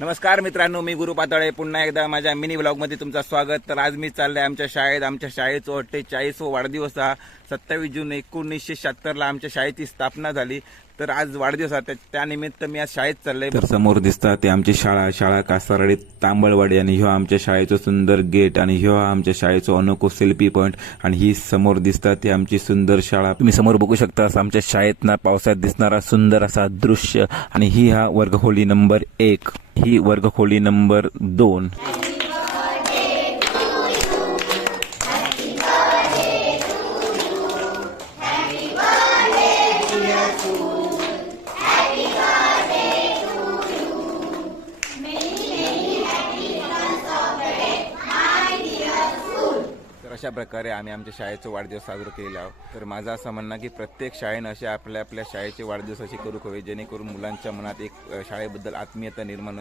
नमस्कार मित्रांनो, मी गुरु पातळे पुन्हा एकदा माझ्या मिनी ब्लॉगमध्ये तुमचं स्वागत। तर आज मी चाललोय आमच्या शाळेत। आमच्या शाळेचा 48वा वाढदिवस हा 27 जून 1976 ला आमच्या शाळेची स्थापना झाली। तर आज वाढदिवस आहे, त्यानिमित्त मी आज शाळेत चाललोय। तर समोर दिसतात ते आमची शाळा कासारवाडी तांबळवाडी आणि ह्यो आमच्या शाळेचं सुंदर गेट आणि ह्यो आमच्या शाळेचं अनोखो सेल्फी पॉइंट आणि ही समोर दिसतात ते आमची सुंदर शाळा। तुम्ही समोर बघू शकता आमच्या शाळेतना पावसात दिसणारा सुंदर असा दृश्य आणि ही हा वर्गखोली नंबर 1, ही वर्गखोली नंबर 2। तर अशा प्रकारे आम्ही आमच्या शाळेचा वाढदिवस साजरा केलेला आहोत। तर माझं असं म्हणणं की प्रत्येक शाळेनं असे आपल्या शाळेचे वाढदिवस असे करू हवे, जेणेकरून मुलांच्या मनात एक शाळेबद्दल आत्मीयता निर्माण